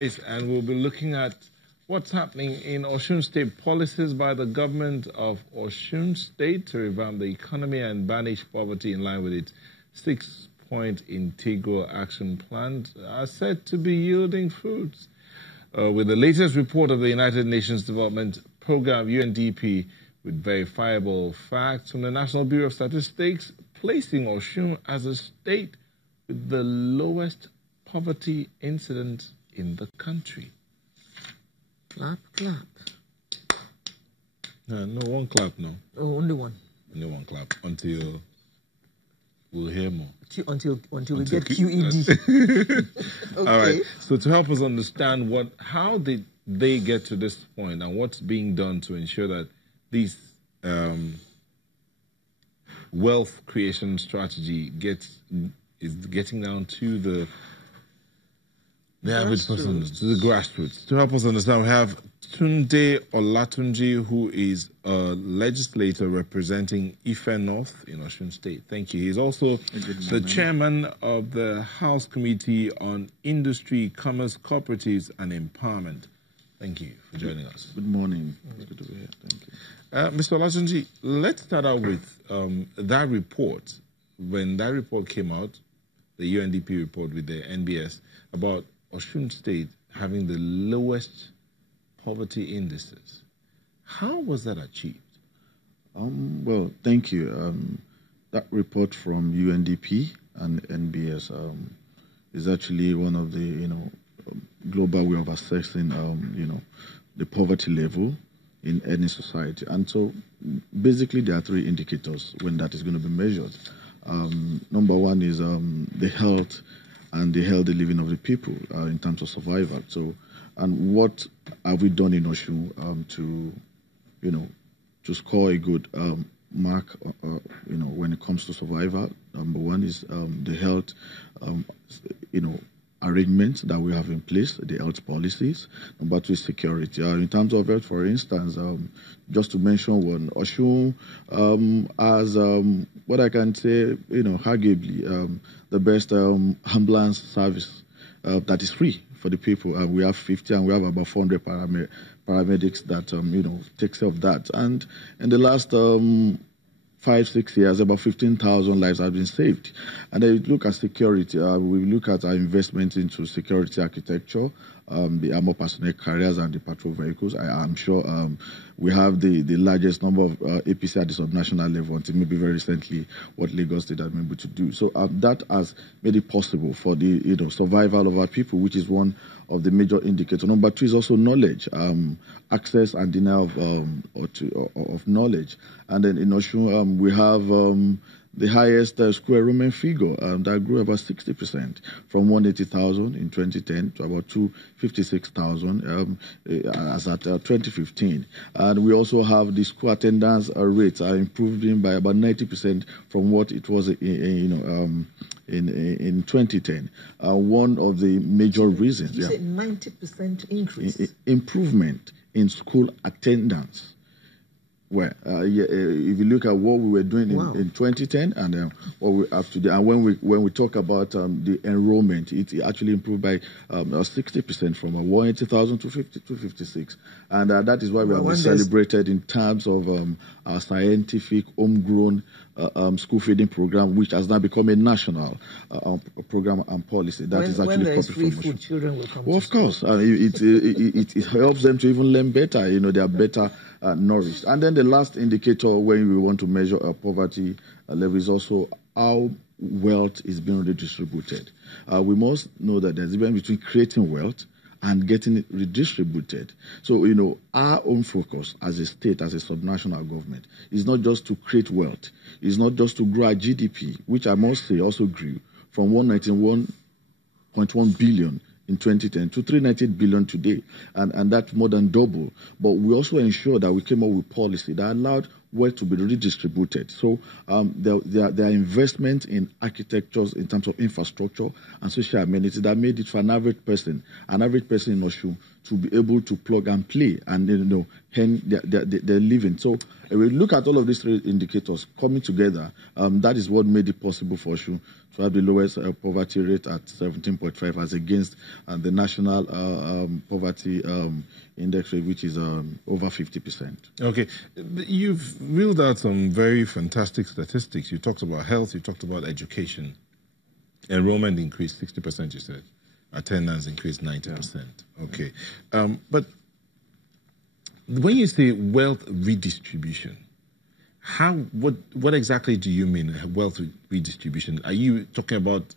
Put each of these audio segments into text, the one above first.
And we'll be looking at what's happening in Osun State. Policies by the government of Osun State to revamp the economy and banish poverty in line with its 6-point integral action plan are said to be yielding fruits. With the latest report of the United Nations Development Programme, UNDP, with verifiable facts from the National Bureau of Statistics, placing Osun as a state with the lowest poverty incidence in the country. Clap, clap. No, one clap, no. Oh, only one. Only one clap until we'll hear more. Until we get QED. Okay. All right. So to help us understand how did they get to this point and what's being done to ensure that this wealth creation strategy is getting down to the average person, to the grassroots. To help us understand, we have Tunde Olatunji, who is a legislator representing Ife North in Osun State. Thank you. He's also the chairman of the House Committee on Industry, Commerce, Cooperatives and Empowerment. Thank you for joining us. Good morning. Good to be here. Thank you. Mr. Olatunji, let's start out with that report. When that report came out, the UNDP report with the NBS, about Osun State having the lowest poverty indices. How was that achieved? Well, thank you. That report from UNDP and NBS is actually one of the global way of assessing the poverty level in any society. And so basically there are three indicators when that is going to be measured. Number one is the health and the healthy living of the people in terms of survival. So, and what have we done in Osun to score a good mark, when it comes to survival? Number one is the health, arrangements that we have in place, the health policies. Number two is security. In terms of health, for instance, just to mention one, Osun has what I can say, arguably the best ambulance service that is free for the people. We have 50 and we have about 400 paramedics that takes care of that. And in the last 5-6 years, about 15,000 lives have been saved. And then you look at security. We look at our investment into security architecture, the armor personnel carriers and the patrol vehicles. I'm sure we have the largest number of APC at the subnational level until maybe very recently what Lagos State has been able to do. So that has made it possible for the survival of our people, which is one of the major indicators. Number two is also knowledge, access and denial of knowledge. And then in Osun, we have the highest school enrollment figure that grew about 60% from 180,000 in 2010 to about 256,000 as at 2015. And we also have the school attendance rates are improving by about 90% from what it was in 2010. One of the major reasons. You said 90% increase. Improvement in school attendance. Well, if you look at what we were doing in 2010 and what we have today, and when we talk about the enrollment, it actually improved by 60% from 180,000 to 256, and that is why we have been celebrated in terms of our scientific homegrown school feeding program, which has now become a national program and policy. That is actually when free food, children will come. Well, of course, it helps them to even learn better. They are better nourished. And then the last indicator when we want to measure poverty level is also how wealth is being redistributed. We must know that there's a difference between creating wealth and getting it redistributed. So, our own focus as a state, as a subnational government, is not just to create wealth. It's not just to grow our GDP, which I must say also grew from 191.1 billion in 2010 to 398 billion today, and that's more than double. But we also ensure that we came up with policy that allowed wealth to be redistributed. So there are investments in architectures in terms of infrastructure and social amenities that made it for an average person in Osun to be able to plug and play and earn their living. So we look at all of these three indicators coming together. That is what made it possible for Osun to have the lowest poverty rate at 17.5 as against the national poverty index rate, which is over 50%. Okay. You've reeled out some very fantastic statistics. You talked about health, you talked about education. Enrollment increased 60%, you said. Attendance increased 90%. Yeah. Okay. But when you say wealth redistribution, what exactly do you mean, wealth redistribution? Are you talking about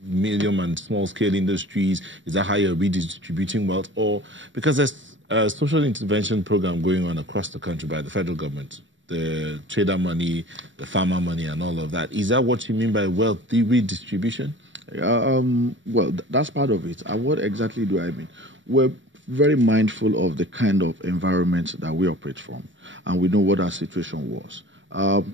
medium and small scale industries? Is that how you're redistributing wealth? Or because there's a social intervention program going on across the country by the federal government, the trader money, the farmer money, and all of that. Is that what you mean by wealth redistribution? Well, that's part of it. What exactly do I mean? We're very mindful of the kind of environment that we operate from, and we know what our situation was.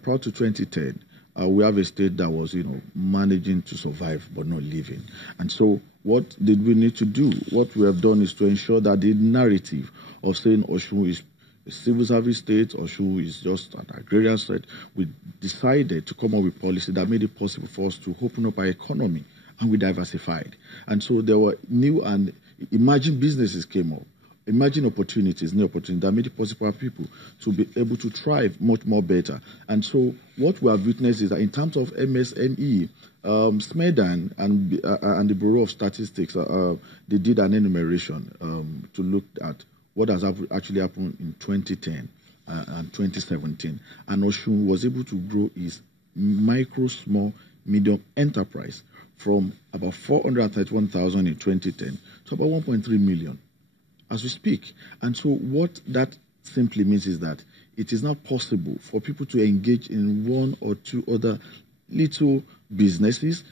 Prior to 2010, we have a state that was, managing to survive but not living. And so what did we need to do? What we have done is to ensure that the narrative of saying Osun is a civil service state, Osun is just an agrarian state, we decided to come up with policy that made it possible for us to open up our economy, and we diversified. And so there were new and emerging businesses came up, emerging opportunities, new opportunities that made it possible for people to be able to thrive much more better. And so what we have witnessed is that in terms of MSME, SMEDAN and the Bureau of Statistics, they did an enumeration to look at what has actually happened in 2010 and 2017. And Osun was able to grow its micro, small, medium enterprise from about 431,000 in 2010 to about 1.3 million as we speak. And so what that simply means is that it is now possible for people to engage in one or two other little businesses,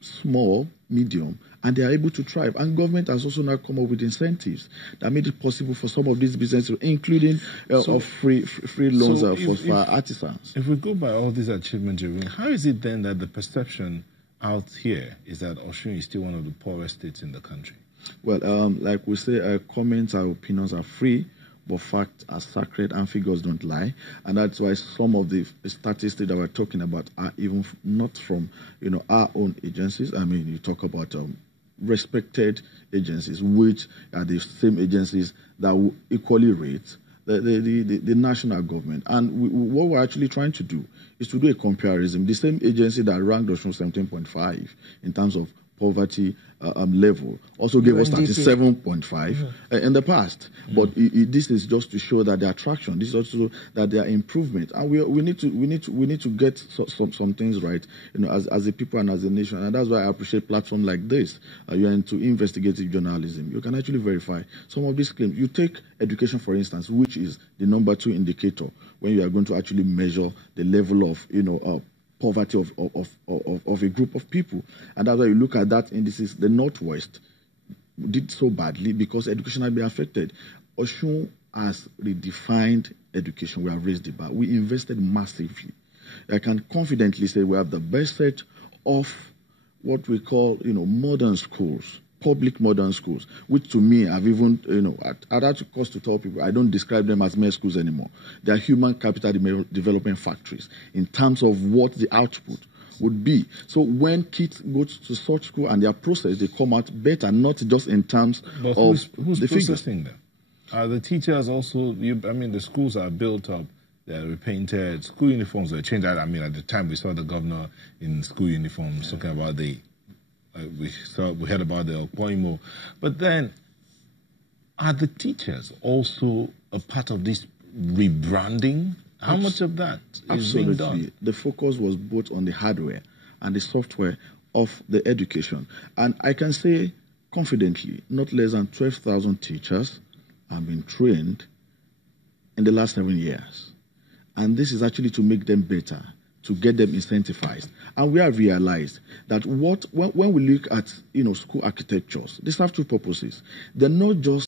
small, medium, and they are able to thrive. And government has also now come up with incentives that made it possible for some of these businesses, including free loans for artisans. If we go by all these achievements, how is it then that the perception out here is that Osun is still one of the poorest states in the country? Well, like we say, comments and opinions are free, but facts are sacred and figures don't lie. And that's why some of the statistics that we're talking about are even not from, our own agencies. I mean, you talk about respected agencies, which are the same agencies that will equally rate the national government. And what we're actually trying to do is to do a comparison. The same agency that ranked Osun 17.5 in terms of poverty level also gave us 37.5 in the past. But this is just to show that the attraction. This is also that there are improvements, and we need to get some things right, as a people and as a nation. And that's why I appreciate platforms like this. You're into investigative journalism. You can actually verify some of these claims. You take education, for instance, which is the number 2 indicator when you are going to actually measure the level of poverty of a group of people. And that's why you look at that indices. The Northwest did so badly because education had been affected. Osun has redefined education. We have raised the bar. We invested massively. I can confidently say we have the best set of what we call, modern schools, public modern schools, which to me have even, I'd have to cost to tell people I don't describe them as mere schools anymore. They are human capital development factories in terms of what the output would be. So when kids go to such school and they are processed, they come out better, not just in terms but of who's the processing them? Are the teachers also, the schools are built up, they're repainted, school uniforms were changed. At the time we saw the governor in school uniforms talking about we heard about the Okpoimo. But then, are the teachers also a part of this rebranding? How much of that is being done? Absolutely. The focus was both on the hardware and the software of the education. And I can say confidently, not less than 12,000 teachers have been trained in the last 7 years. And this is actually to make them better, to get them incentivized. And we have realized that when we look at school architectures, these have two purposes. They're not just